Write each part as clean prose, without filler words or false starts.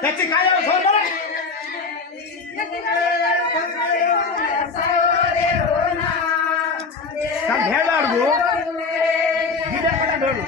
त्याची काय आहे सोड बरं सब भेड़ आड़गो गिदा कटा डोलो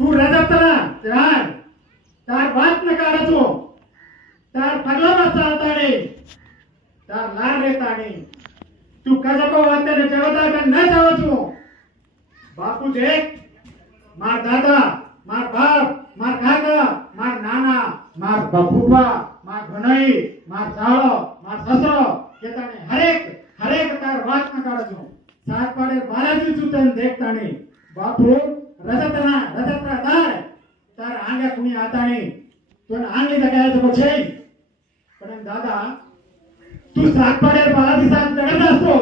तू रजतना तार बात न काढतो तार पगला चालताडे तार लार रेताडे तू कजको वात्याने जेवता का न जेवतो बापू देख मार दादा मार बाप मार काका मार नाना मार बफुफा मार भनाई मार साळो मार ससरो केताने हरेक तार बात न काढतो सात पाडे बालाजी सुतन देखताने बापू रजतना तार आंगे कुणी आतानी तो आंगे जगायचं बचे पण दादा तू सातपाड्यावर बालाजी साथ लढत असतो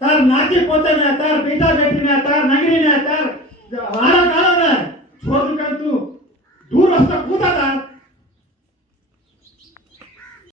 तार नाती पोतेने तार बेटा बेटीने तार नगरीने तार वारा काळाने छोड़ कर तू दूर असतो कुठं